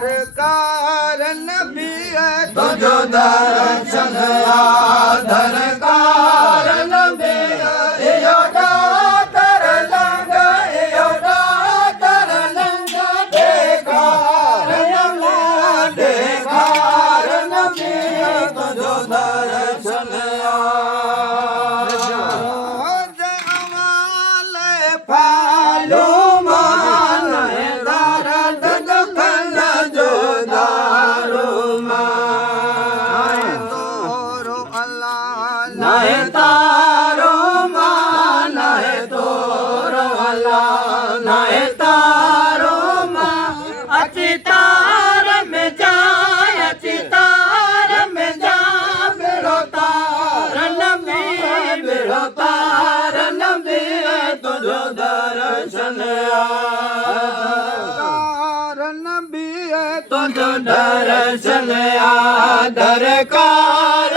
दरकार नबी तुझो दर्शन दरकार नबी यो दातर लंग यो दातर लंग देखार नबी तुझो दर्शन फालू मान दर्द दुखन जो दारू मान तोरो अल्लाह नहे तारो मान नहे तोरो अल्लाह नहे तारो मान अची तार में जाए अची तार में जा बिरो तार नबी बिरो तार नबी तुझो दर्शन दरकार नबी तुझो दर्शन दरकार